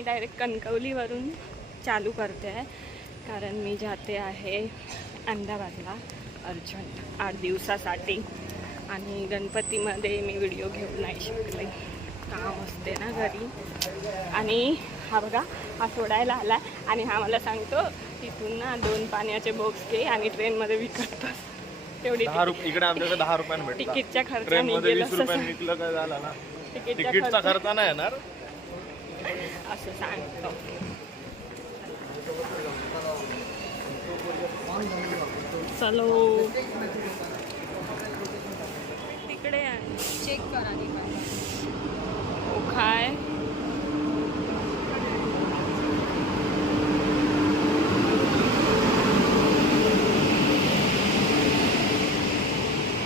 मी direct कणकवलीवरून चालू करते. आहे कारण मी जाते आहे अहमदाबादला अर्जंट आठ दिवसासाठी. आणि गणपतीमध्ये मी व्हिडिओ घेऊ नाही शकले. काम असते ना घरी. आणि हा बघा हा सोडायला आला आणि हा मला सांगतो तिथून ना दोन पाण्याचे बॉक्स घे आणि ट्रेनमध्ये विकत बस. तेवढी इकडे आमच्याकडे दहा तिकीटच्या खर्चाने गेलं तिकीटचा खर्च. खर्च नाही येणार. असं सांगतो चलो. तिकडे आहे. चेक कर आधी खाय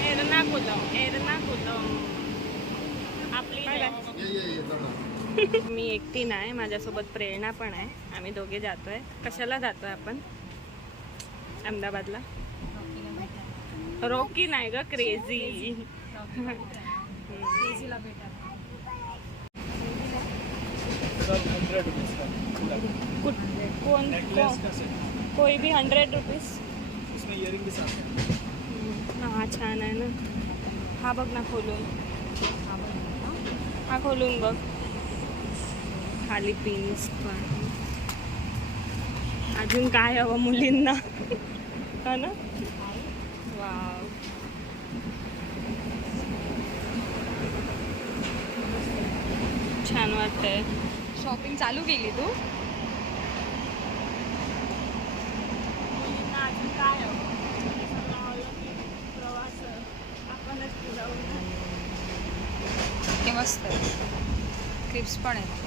एर्नाकुलम एर्नाकुलम. आपली मी एकटी नाही माझ्यासोबत प्रेरणा पण आहे. आम्ही दोघे जातोय. कशाला जातोय आपण? अहमदाबादला? रॉकी नाही ग क्रेझी. कुठ कोण कोण- कोई भी हंड्रेड रुपीज हा छान आहे ना. हा बघ ना खोलून. हा खोलून बघ. खाली पिन्स पण. अजून काय हवं मुलींना? हा ना? वाव. छान वाटतंय. शॉपिंग चालू केली तू? काय मस्त. क्लिप्स पण आहेत.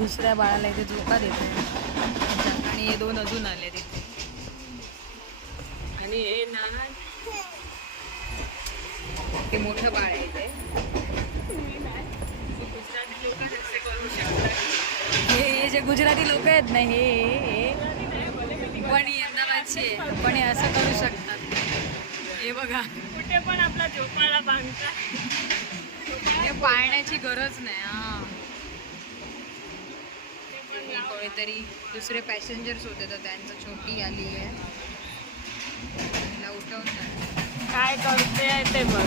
दुसऱ्या बाळाला इथे झोका देते आणि हे दोन अजून आले तिथे. आणि हे ना हे मोठं बाळ आहे शकतात हे जे गुजराती लोक आहेत ना हे पण आहे. पण हे असं करू शकतात. हे बघा. कुठे पण आपला झोपाळा बांधतात. हे पाळण्याची गरज नाही हा. हे कोणीतरी दुसरे पॅसेंजर्स होते तर त्यांचं छोटी आली आहे. तिला काय करते ते बघ.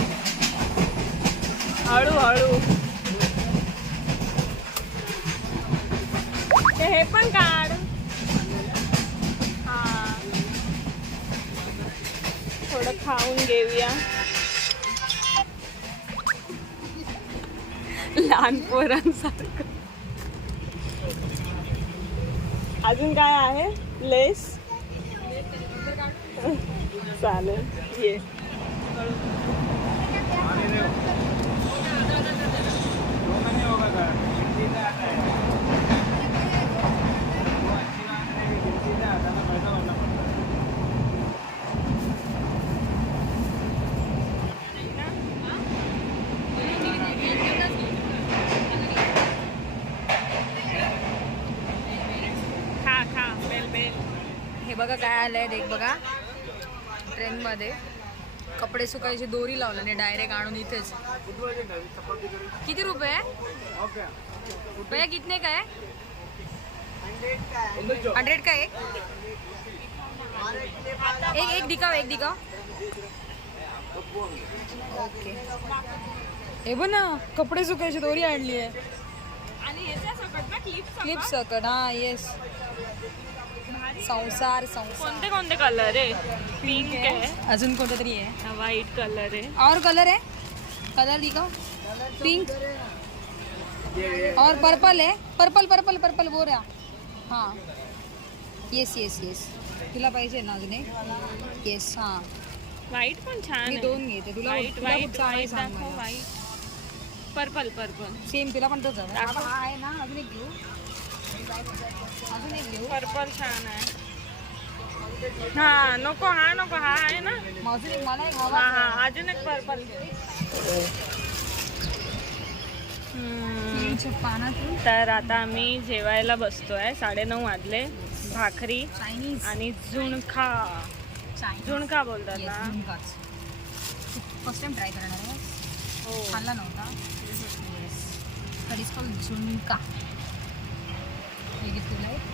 हळूहळू. ते हे पण काढ. हा. थोडं खाऊन घेऊया. लहान पोरांसारखं. अजून काय आहे? लेस? चालेल. ये खा खा बेल बेल हे बघा काय आलंय देख बघा. ट्रेनमध्ये. कपडे सुकायची दोरी लावलं आणि डायरेक्ट आणून इथेच. किती रुपये? भैया कितने का है हंड्रेड का एक? एक एक दिखाओ एक दिखाओ. ओके. हे बघ ना कपडे सुकायची दोरी आणली आहे. आणि क्लिप सकट हा येस संसार संसार. कोणते कोणते कलर आहे? पिंक आहे. अजून कोणतं तरी आहे व्हाईट कलर आहे. और कलर है कलर दिखाओ पिंक और पर्पल है पर्पल पर्पल पर्पल बोल रहा. हाँ. येस येस येस तुला पाहिजे ना अजून एक? येस हां. व्हाईट पण छान मी आहे. दोन घेते. तुला व्हाईट तुला व्हाईट कुठचा आहे व्हाईट सांग दाखव मला. व्हाईट पर्पल पर्पल सेम तुला पण तोच हवा दाखव. हा आहे ना. अजून एक घेऊ. पर्पल छान आहे. हा नको हा नको हा आहे ना? हा हा अजून एक पर्पल तर आता आम्ही जेवायला बसतोय. साडेनऊ वाजले. भाकरी चायनीज. आणि झुणका. झुणका बोलतात ना. फर्स्ट टाइम ट्राय करणार आहे. हो. खाल्ला नव्हता. झुणका. हे घेतलेलं आहे.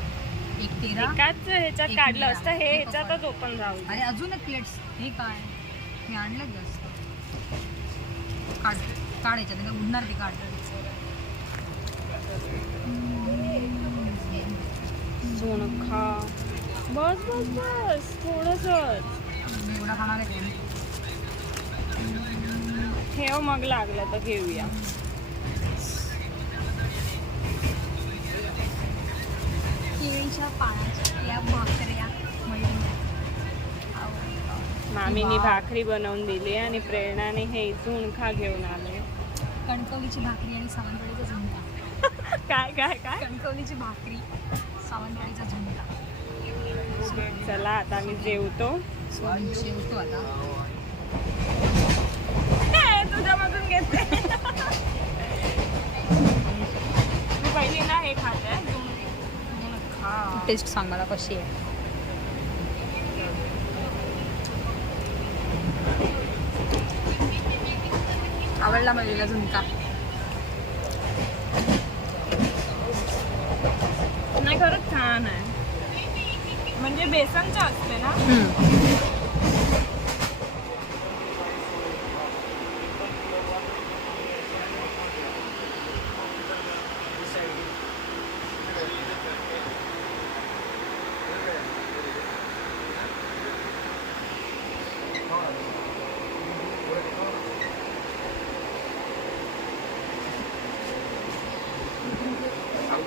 एक तेरा एकाच ह्याच्यात एक काढलं. असतं हे एक ह्याच्यातच ओपन राहू अरे अजून एक प्लेट्स हे काय? हे आणलं जास्त काढ काढ याच्यात काय उडणार ते काढ. झुणका बस बस बस थोडस मी एवढा खाणार आहे ठेव मग लागलं तर घेऊया. केळीच्या पाण्याच्या या भाकऱ्या मामीनी भाकरी बनवून दिली आणि प्रेरणाने हे झुणका घेऊन आले. कणकवलीची भाकरी आणि सावंतवाडीचा झुणका. काय काय काय? कणकवलीची भाकरी सावंतवाडीचा झुणका. चला आता मी जेवतो. आम्ही जेवतो आता. तुझ्यामधून घेते? मी पहिली ना हे खाते टेस्ट सांग मला कशी आहे. आवडला मला झुणका? नाही खरंच छान आहे. म्हणजे बेसनचं असते ना?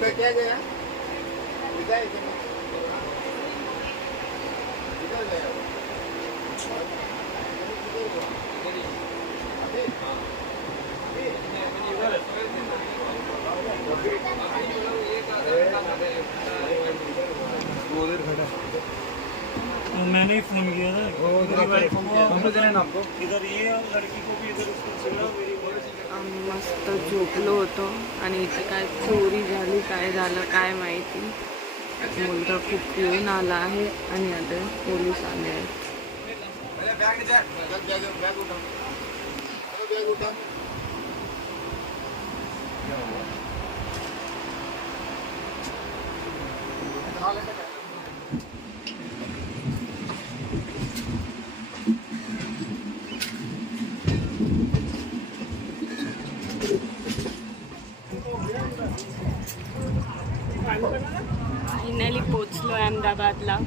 आपका क्या गया इधर इधर गया तो मैंने ही फोन किया था। मेरी वाइफ को। इधर ये और लड़की को भी इधर उसको सुना मेरी वाइफ आम्ही मस्त झोपलो होतो. आणि इथे काय चोरी झाली काय झालं काय माहिती. मुलगा खूप पिऊन आला आहे आणि आता पोलीस आले आहेत बैग बैग बैग उठा बैग उठा फायनली पोचलो अहमदाबादला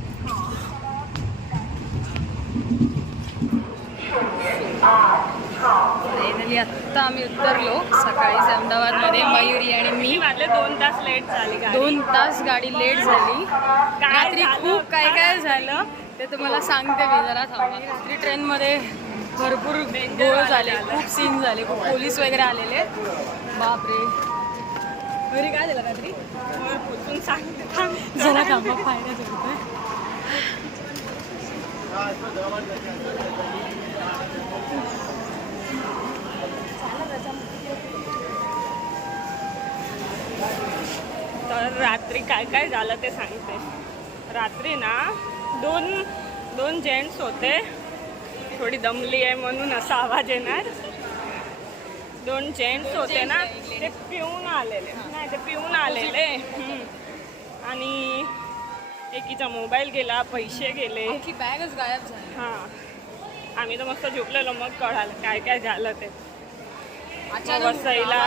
फायनली आत्ता आम्ही उतरलो. सकाळीच अहमदाबादमध्ये मयुरी आणि मी. वाटले दोन तास लेट झाली गाडी. दोन तास गाडी लेट झाली. रात्री? खूप काय काय झालं ते तुम्हाला सांगते मी जरा थांबा. रात्री ट्रेनमध्ये भरपूर गोळ झाले खूप सीन झाले खूप पोलीस वगैरे आलेले. बापरे. घरी काय झालं रात्री? पोचून. जरा थांबा फायदा तर रात्री काय काय झालं ते सांगते. रात्री ना दोन दोन जेंट्स होते. थोडी दमली आहे म्हणून असा आवाज येणार. दोन जेंट्स होते ना ते पिऊन आलेले. नाही ते पिऊन आलेले. आणि एकीचा मोबाईल गेला पैसे गेले. बॅगच गायब झाली. हां. आम्ही तर मस्त झोपलेलो मग कळालं काय काय झालं ते. वसईला.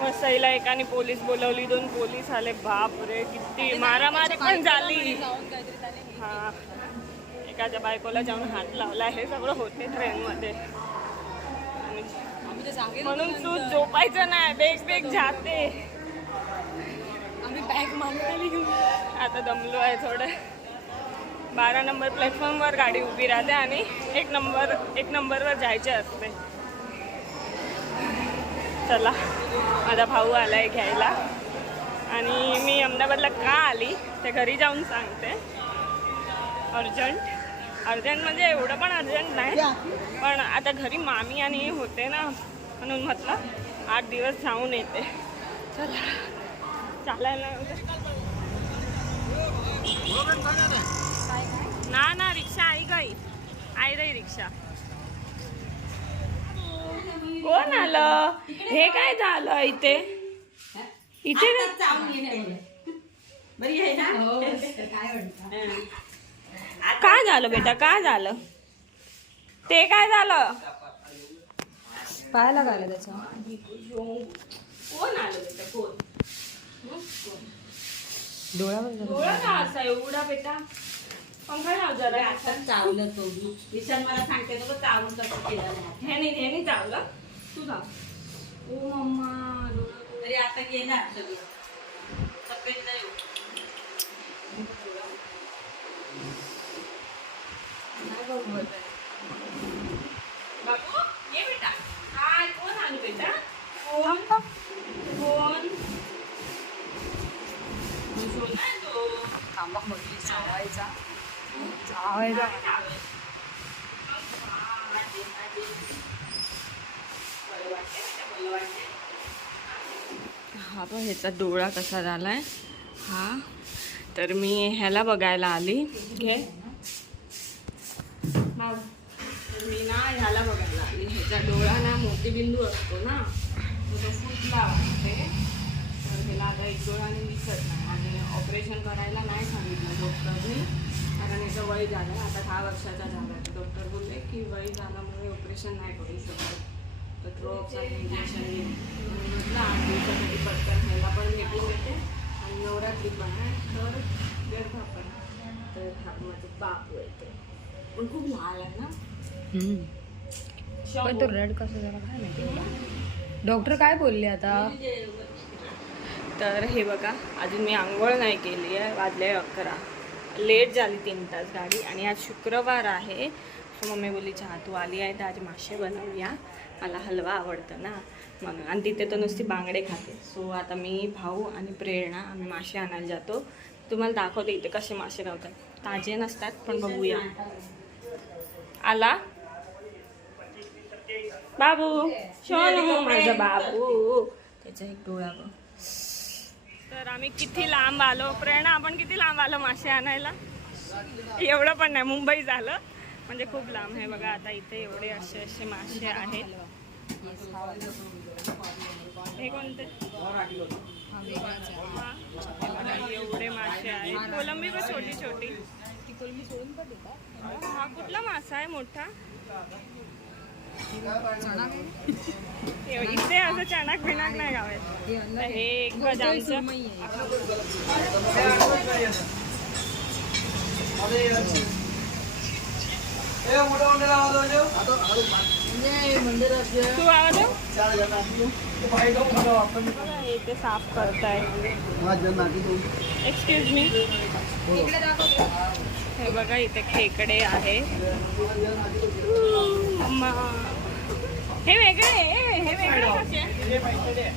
वसईला एकाने पोलीस बोलवली दोन पोलीस आले. बाप रे किती मारामारी पण झाली. हे- एखाद्या एकाच्या बायकोला जाऊन हात लावला हे सगळं होते ट्रेनमध्ये. आणि म्हणून तू झोपायचं नाही. बेग बेग जाते. आम्ही बॅग मानताली घेऊन आता दमलो आहे थोडं. बारा नंबर प्लॅटफॉर्मवर गाडी उभी राहते आणि एक नंबर एक नंबरवर जायचे असते. चला माझा भाऊ आला आहे घ्यायला. आणि मी अहमदाबादला का आली? ते घरी जाऊन सांगते. अर्जंट. अर्जंट म्हणजे एवढं पण अर्जंट नाही. पण आता घरी मामी आणि हे होते ना म्हणून म्हटलं आठ दिवस जाऊन येते. चला. चालायला ना ना रिक्षा आई गई आई रे रिक्षा. कोण आलं? हे काय झालं इथे? इथे काय झालं बेटा? काय झालं? ते काय झालं? पाहायला लागलं त्याचं कोण आलं बेटा? कोण? डोळा का असा एवढा बेटा? पंखा लाव जरा. आता चावलं तो. विशाल मला सांगते तो चावून कसं केलं नाही. ह्याने ह्याने चावलं. तू चाव ओ मम्मा डोळा तरी आता गेला सगळं. सफेद नाही होत. बाबू ये बेटा कोण बेटा कोण कोण थांबा म्हटली चावायचा चावायचा हा पण ह्याचा डोळा कसा झालाय? हा? तर मी ह्याला बघायला आली. घे माव. तर मी ना ह्याला बघायला. आणि ह्याचा डोळा ना मोतीबिंदू असतो ना तो तो फुटला वाटते तर त्याला आता एक डोळाने दिसत नाही. आणि ऑपरेशन करायला नाही सांगितलं डॉक्टरनी कारण याचं वय झालं. आता दहा वर्षाचा झाला तर डॉक्टर बोलले की वय झाल्यामुळे ऑपरेशन नाही करू शकत. तर ड्रॉप्स आणि इंजेक्शन म्हटलं आठ दिवसासाठी पटकन ह्याला पण भेटून येते आणि नवरात्री पण आहे. तर गर्भा पण तर हा माझं बाप येते पण खूप लहान आहे ना? पण तो रेड कसं झाला काय माहिती डॉक्टर काय बोलले आता? तर हे बघा अजून मी आंघोळ नाही केली आहे वाजले अकरा. लेट झाली तीन तास गाडी आणि आज शुक्रवार आहे. सो मम्मी बोलली चहा तू आली आहे तर आज मासे बनवूया. मला हलवा आवडतं ना. म्हणून आणि तिथे तर नुसती बांगडे खाते. सो आता मी भाऊ आणि प्रेरणा आम्ही मासे आणायला जातो. तुम्हाला दाखवते इथे कसे मासे गावतात ताजे नसतात पण बघूया. आला? बाबू शोनू माझा बाबू। त्याचा एक डोळा बघ तर आम्ही किती लांब आलो. प्रेरणा आपण किती लांब आलो मासे आणायला? एवढं पण नाही मुंबई झालं. म्हणजे खूप लांब आहे बघा आता इथे एवढे असे असे मासे आहेत. हे कोणते? एवढे मासे आहेत. कोलंबी पण छोटी छोटी हा कुठला मासा आहे मोठा? इथे असं चणाक बिनाक नाही गावात. हे एक गज आमचं. तू आवाज बघा, इथे साफ करताय. एक्सक्यूज मी हे बघा इथे खेकडे आहे. हे वेगळे आहे, हे वेगळे कसे?